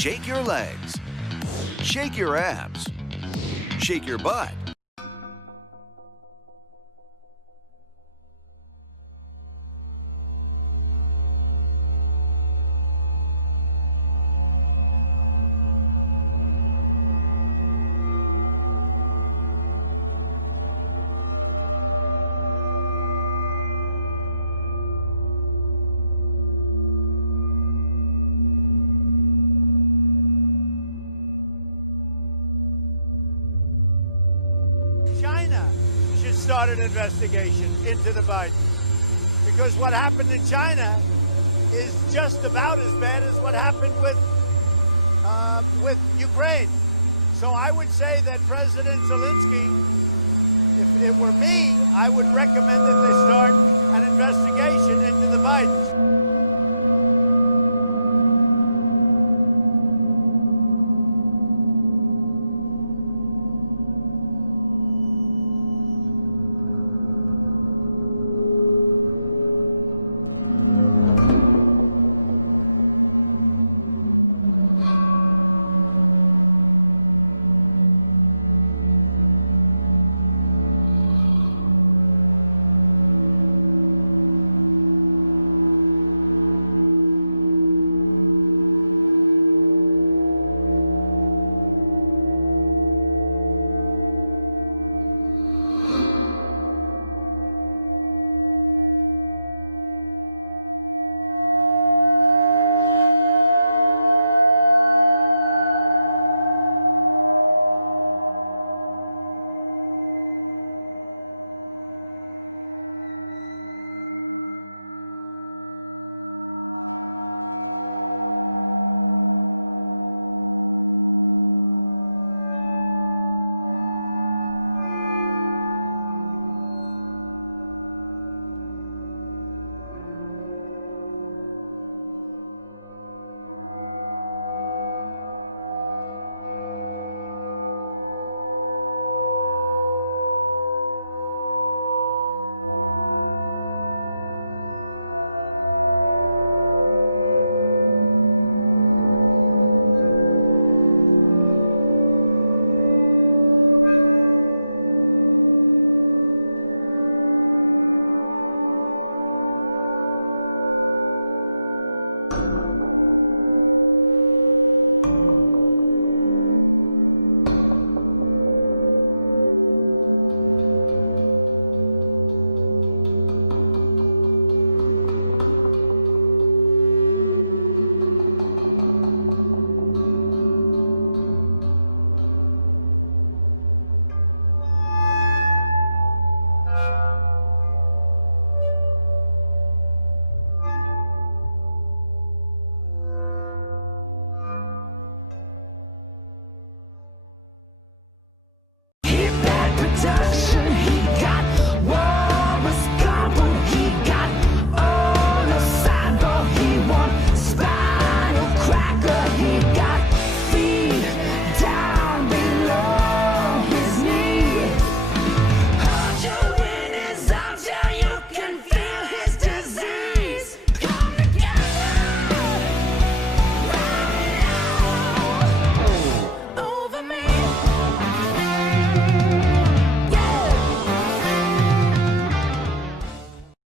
Shake your legs. Shake your abs. Shake your butt. Start an investigation into the Bidens, because what happened in China is just about as bad as what happened with Ukraine. So I would say that President Zelensky, if it were me, I would recommend that they start an investigation into the Bidens.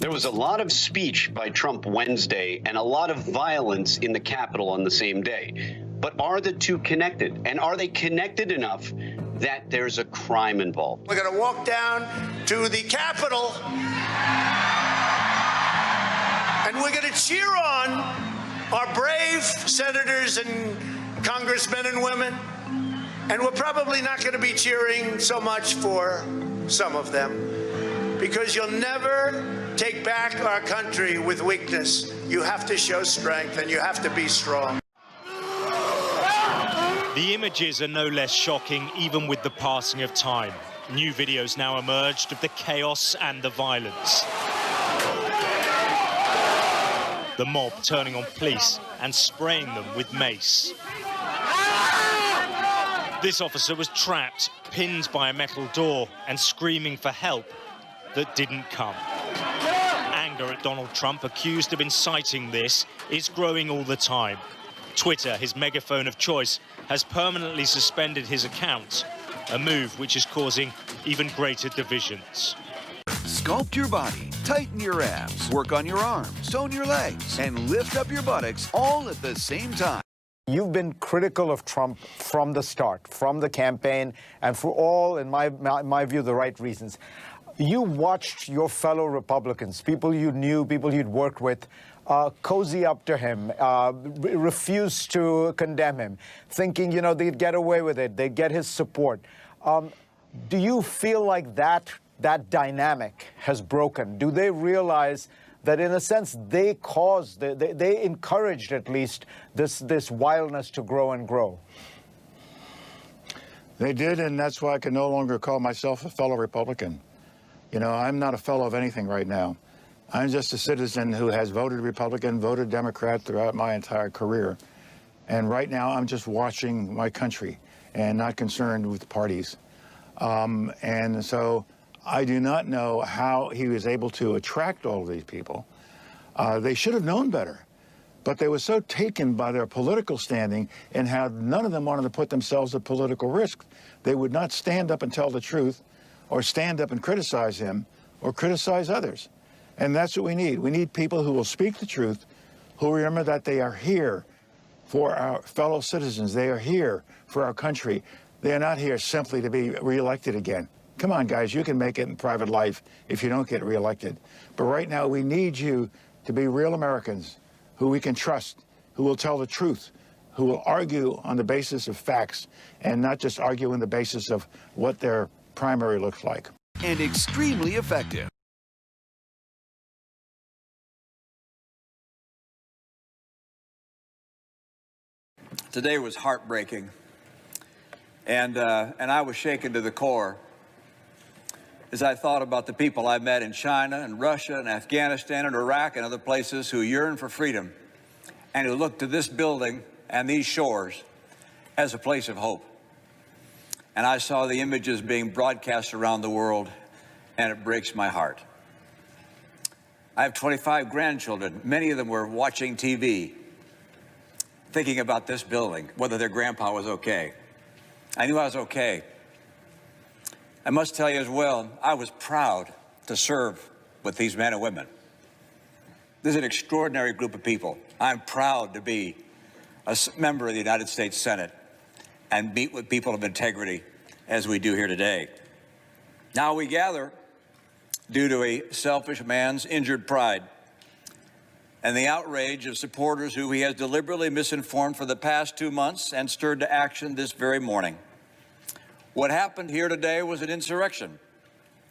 There was a lot of speech by Trump Wednesday and a lot of violence in the Capitol on the same day. But are the two connected? And are they connected enough that there's a crime involved? We're going to walk down to the Capitol and we're going to cheer on our brave senators and congressmen and women. And we're probably not going to be cheering so much for some of them, because you'll never take back our country with weakness. You have to show strength and you have to be strong. The images are no less shocking, even with the passing of time. New videos now emerged of the chaos and the violence. The mob turning on police and spraying them with mace. This officer was trapped, pinned by a metal door and screaming for help that didn't come. Anger at Donald Trump, accused of inciting this, is growing all the time. Twitter, his megaphone of choice, has permanently suspended his account, a move which is causing even greater divisions. Sculpt your body, tighten your abs, work on your arms, tone your legs, and lift up your buttocks all at the same time. You've been critical of Trump from the start, from the campaign, and for all, in my view, the right reasons. You watched your fellow Republicans, people you knew, people you'd worked with, cozy up to him, refuse to condemn him, thinking, you know, they'd get away with it, they'd get his support. Do you feel like that dynamic has broken? Do they realize that, in a sense, they caused, they encouraged at least this wildness to grow and grow? They did, and that's why I can no longer call myself a fellow Republican. You know, I'm not a fellow of anything right now. I'm just a citizen who has voted Republican, voted Democrat throughout my entire career. And right now, I'm just watching my country and not concerned with parties. And so I do not know how he was able to attract all of these people. They should have known better. But they were so taken by their political standing and how none of them wanted to put themselves at political risk. They would not stand up and tell the truth, or stand up and criticize him, or criticize others. And that's what we need. We need people who will speak the truth, who remember that they are here for our fellow citizens. They are here for our country. They are not here simply to be reelected again. Come on, guys, you can make it in private life if you don't get reelected. But right now, we need you to be real Americans who we can trust, who will tell the truth, who will argue on the basis of facts and not just argue on the basis of what their primary looks like. And extremely effective. Today was heartbreaking, and I was shaken to the core as I thought about the people I met in China and Russia and Afghanistan and Iraq and other places who yearn for freedom and who look to this building and these shores as a place of hope. And I saw the images being broadcast around the world, and it breaks my heart. I have 25 grandchildren. Many of them were watching TV, thinking about this building, whether their grandpa was okay. I knew I was okay. I must tell you as well, I was proud to serve with these men and women. This is an extraordinary group of people. I'm proud to be a member of the United States Senate and meet with people of integrity as we do here today. Now we gather due to a selfish man's injured pride and the outrage of supporters who he has deliberately misinformed for the past 2 months and stirred to action this very morning. What happened here today was an insurrection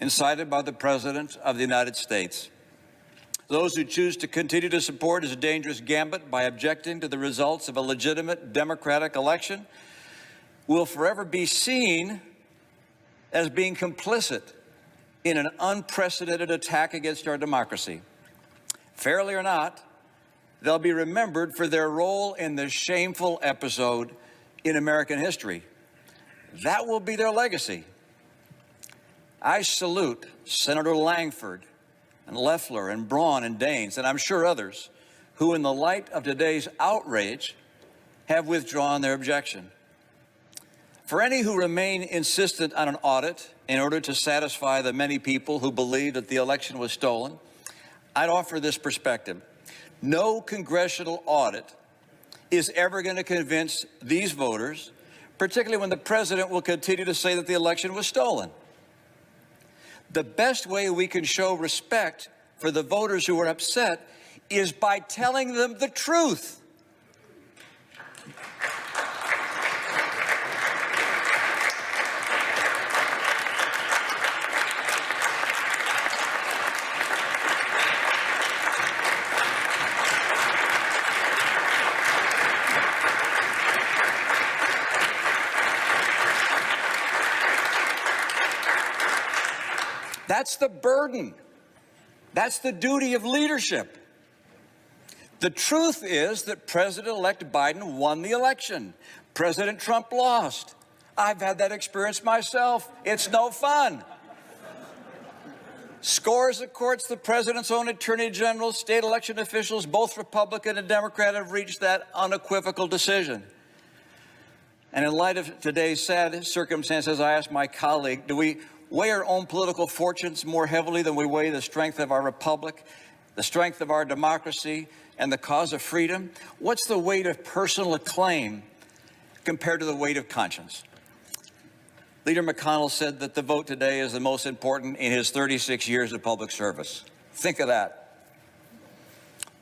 incited by the President of the United States. Those who choose to continue to support his dangerous gambit by objecting to the results of a legitimate democratic election will forever be seen as being complicit in an unprecedented attack against our democracy. Fairly or not, they'll be remembered for their role in this shameful episode in American history. That will be their legacy. I salute Senator Langford and Loeffler and Braun and Daines, and I'm sure others, who in the light of today's outrage have withdrawn their objection. For any who remain insistent on an audit in order to satisfy the many people who believe that the election was stolen, I'd offer this perspective. No congressional audit is ever going to convince these voters, particularly when the president will continue to say that the election was stolen. The best way we can show respect for the voters who are upset is by telling them the truth. That's the burden. That's the duty of leadership. The truth is that President-elect Biden won the election. President Trump lost. I've had that experience myself. It's no fun. Scores of courts, the president's own attorney general, state election officials, both Republican and Democrat, have reached that unequivocal decision. And in light of today's sad circumstances, I asked my colleague, do we weigh our own political fortunes more heavily than we weigh the strength of our republic, the strength of our democracy, and the cause of freedom? What's the weight of personal acclaim compared to the weight of conscience? Leader McConnell said that the vote today is the most important in his 36 years of public service. Think of that.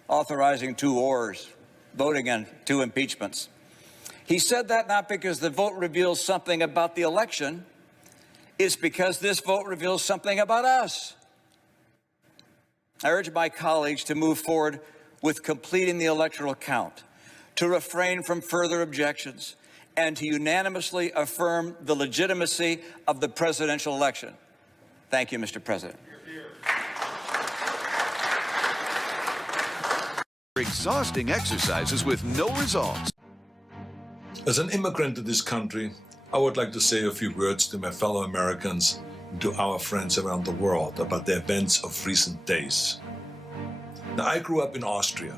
Authorizing 2 wars, voting on 2 impeachments. He said that not because the vote reveals something about the election, it's because this vote reveals something about us. I urge my colleagues to move forward with completing the electoral count, to refrain from further objections, and to unanimously affirm the legitimacy of the presidential election. Thank you, Mr. President. Exhausting exercises with no results. As an immigrant to this country, I would like to say a few words to my fellow Americans and to our friends around the world about the events of recent days. Now, I grew up in Austria.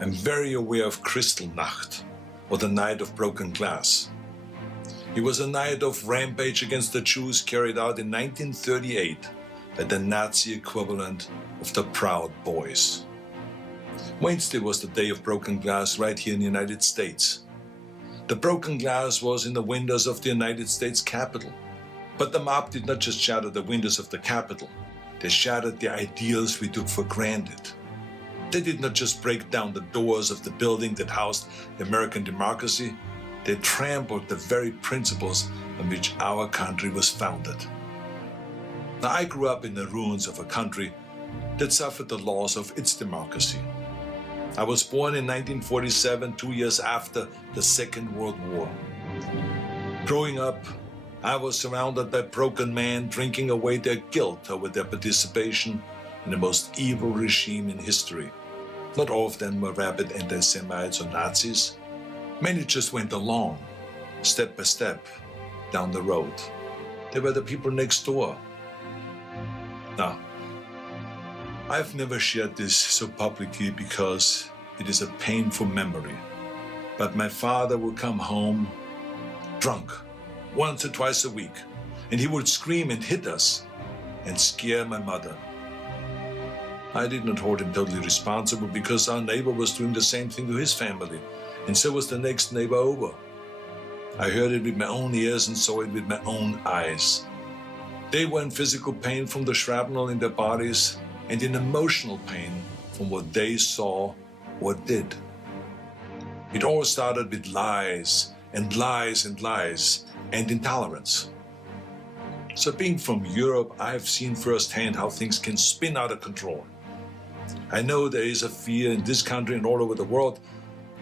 I'm very aware of Kristallnacht, or the Night of Broken Glass. It was a night of rampage against the Jews carried out in 1938 by the Nazi equivalent of the Proud Boys. Wednesday was the day of broken glass right here in the United States. The broken glass was in the windows of the United States Capitol. But the mob did not just shatter the windows of the Capitol. They shattered the ideals we took for granted. They did not just break down the doors of the building that housed the American democracy. They trampled the very principles on which our country was founded. Now, I grew up in the ruins of a country that suffered the loss of its democracy. I was born in 1947, 2 years after the Second World War. Growing up, I was surrounded by broken men drinking away their guilt over their participation in the most evil regime in history. Not all of them were rabid anti-Semites or Nazis. Many just went along, step by step, down the road. They were the people next door. Now, I've never shared this so publicly because it is a painful memory. But my father would come home drunk once or twice a week, and he would scream and hit us and scare my mother. I did not hold him totally responsible because our neighbor was doing the same thing to his family, and so was the next neighbor over. I heard it with my own ears and saw it with my own eyes. They were in physical pain from the shrapnel in their bodies and in emotional pain from what they saw or did. It all started with lies and lies and lies and intolerance. So being from Europe, I have seen firsthand how things can spin out of control. I know there is a fear in this country and all over the world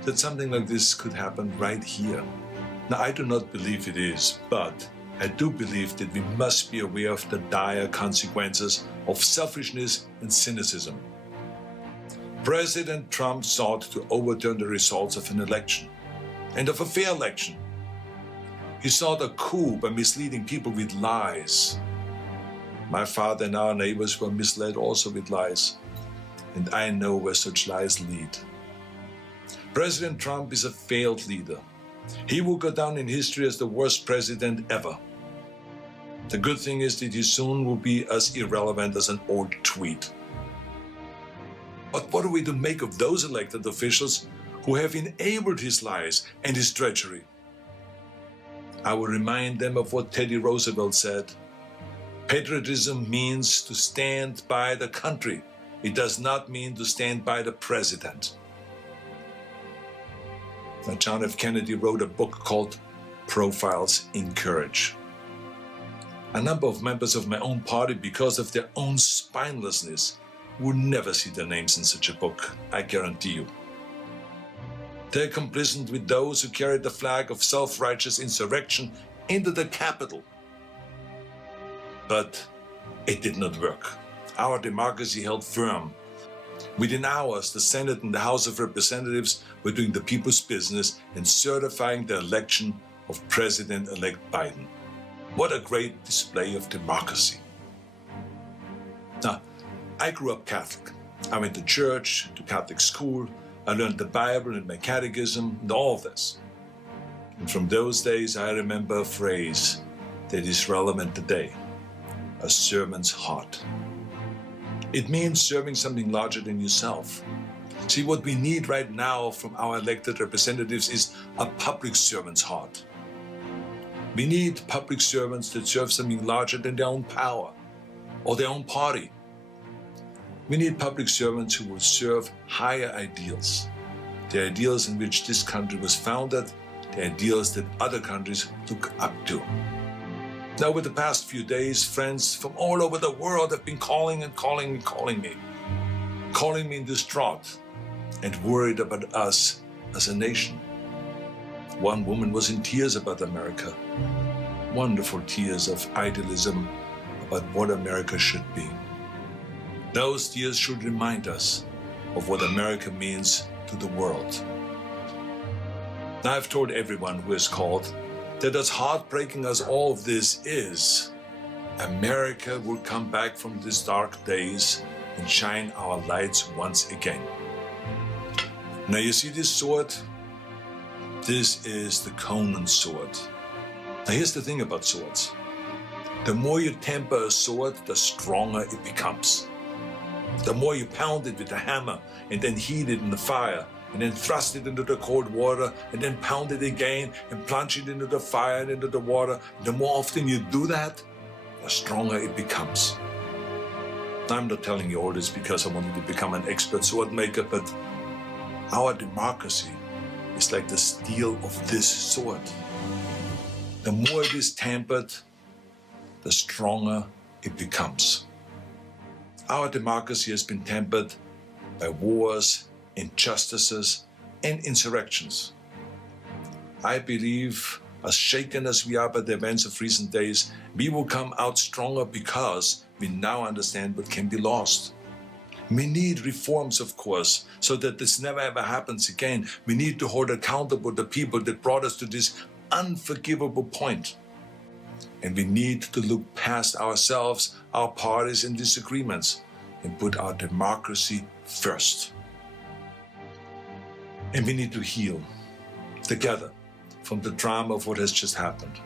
that something like this could happen right here. Now, I do not believe it is, but I do believe that we must be aware of the dire consequences of selfishness and cynicism. President Trump sought to overturn the results of an election, and of a fair election. He sought a coup by misleading people with lies. My father and our neighbors were misled also with lies, and I know where such lies lead. President Trump is a failed leader. He will go down in history as the worst president ever. The good thing is that he soon will be as irrelevant as an old tweet. But what are we to make of those elected officials who have enabled his lies and his treachery? I will remind them of what Teddy Roosevelt said. Patriotism means to stand by the country. It does not mean to stand by the president. Now, John F. Kennedy wrote a book called Profiles in Courage. A number of members of my own party, because of their own spinelessness, would never see their names in such a book, I guarantee you. They're complicit with those who carried the flag of self-righteous insurrection into the Capitol. But it did not work. Our democracy held firm. Within hours, the Senate and the House of Representatives were doing the people's business and certifying the election of President-elect Biden. What a great display of democracy. I grew up Catholic. I went to church, to Catholic school. I learned the Bible and my catechism and all of this. And from those days, I remember a phrase that is relevant today: a servant's heart. It means serving something larger than yourself. See, what we need right now from our elected representatives is a public servant's heart. We need public servants that serve something larger than their own power or their own party. We need public servants who will serve higher ideals, the ideals in which this country was founded, the ideals that other countries look up to. Now, over the past few days, friends from all over the world have been calling me distraught and worried about us as a nation. One woman was in tears about America, wonderful tears of idealism about what America should be. Those tears should remind us of what America means to the world. Now, I've told everyone who has called that as heartbreaking as all of this is, America will come back from these dark days and shine our lights once again. Now, you see this sword? This is the Conan sword. Now, here's the thing about swords. The more you temper a sword, the stronger it becomes. The more you pound it with a hammer and then heat it in the fire and then thrust it into the cold water and then pound it again and plunge it into the fire and into the water, the more often you do that, the stronger it becomes. I'm not telling you all this because I wanted to become an expert sword maker, but our democracy is like the steel of this sword. The more it is tempered, the stronger it becomes. Our democracy has been tempered by wars, injustices, and insurrections. I believe, as shaken as we are by the events of recent days, we will come out stronger because we now understand what can be lost. We need reforms, of course, so that this never ever happens again. We need to hold accountable the people that brought us to this unforgivable point. And we need to look past ourselves, our parties and disagreements, and put our democracy first. And we need to heal together from the drama of what has just happened.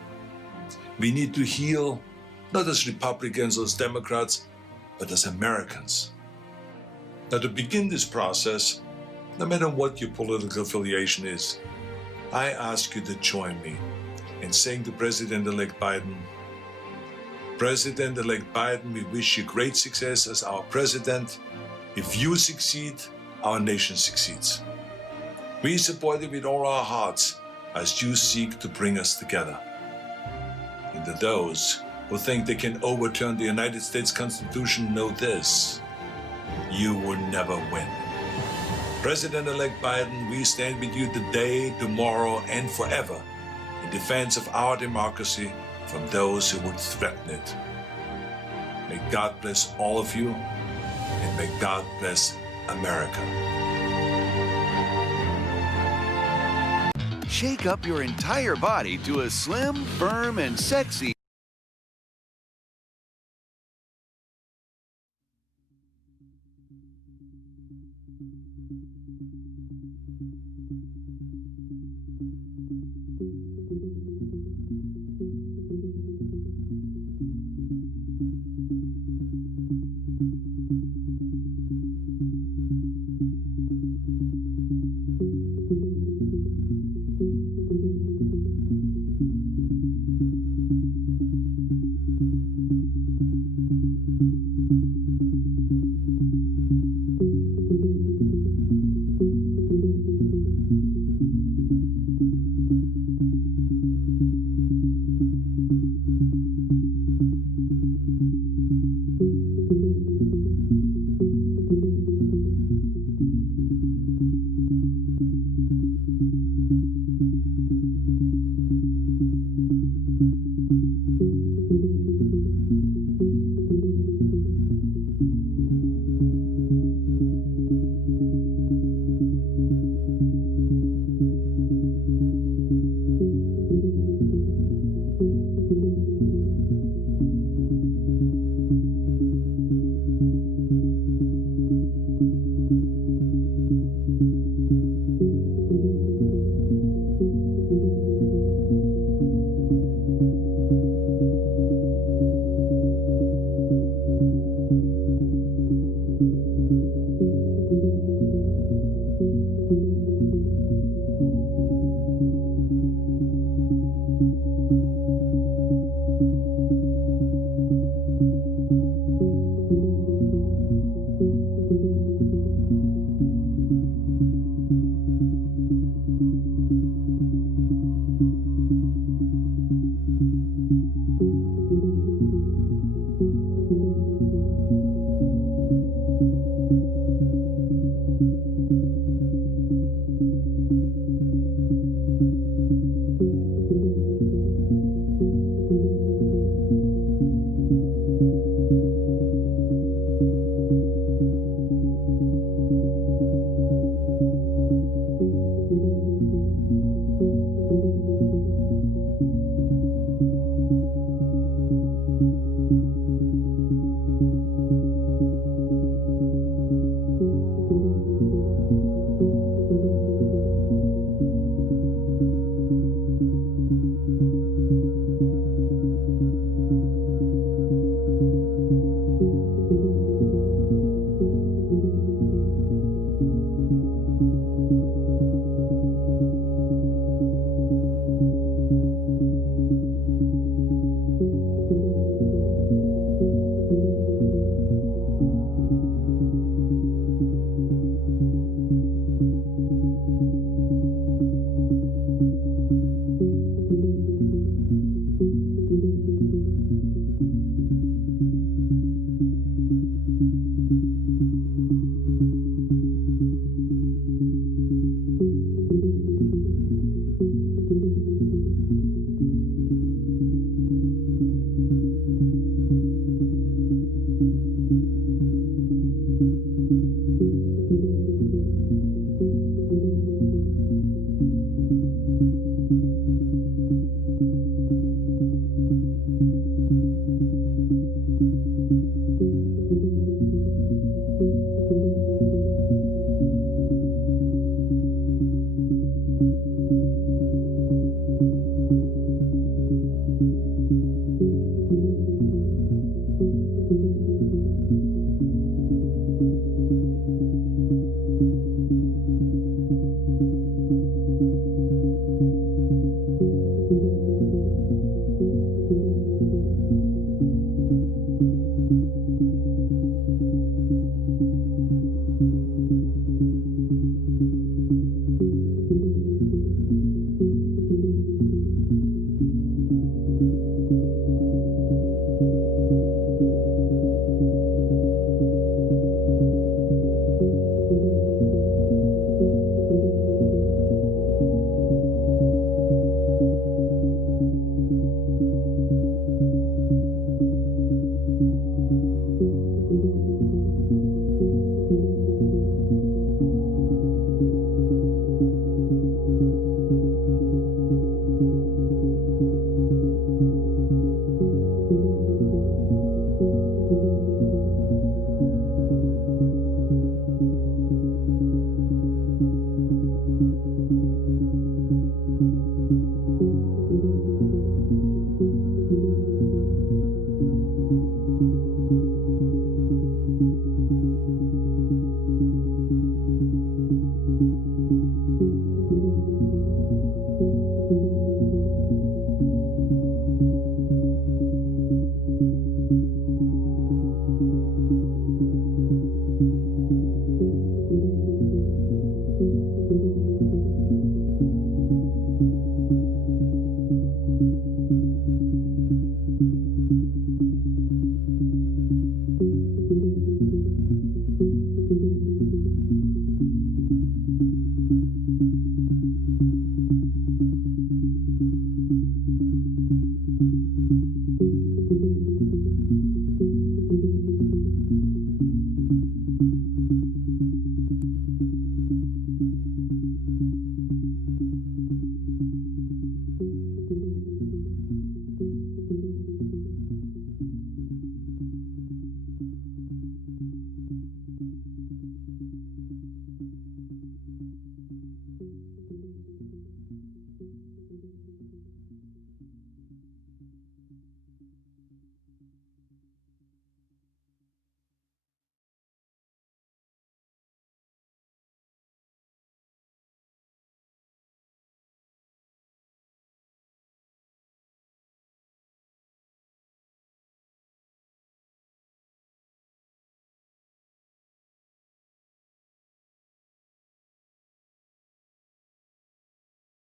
We need to heal not as Republicans or as Democrats, but as Americans. Now, to begin this process, no matter what your political affiliation is, I ask you to join me in saying to President-elect Biden, President-elect Biden, we wish you great success as our president. If you succeed, our nation succeeds. We support you with all our hearts as you seek to bring us together. And to those who think they can overturn the United States Constitution, know this: you will never win. President-elect Biden, we stand with you today, tomorrow, and forever in defense of our democracy from those who would threaten it. May God bless all of you, and may God bless America. Shake up your entire body to a slim, firm, and sexy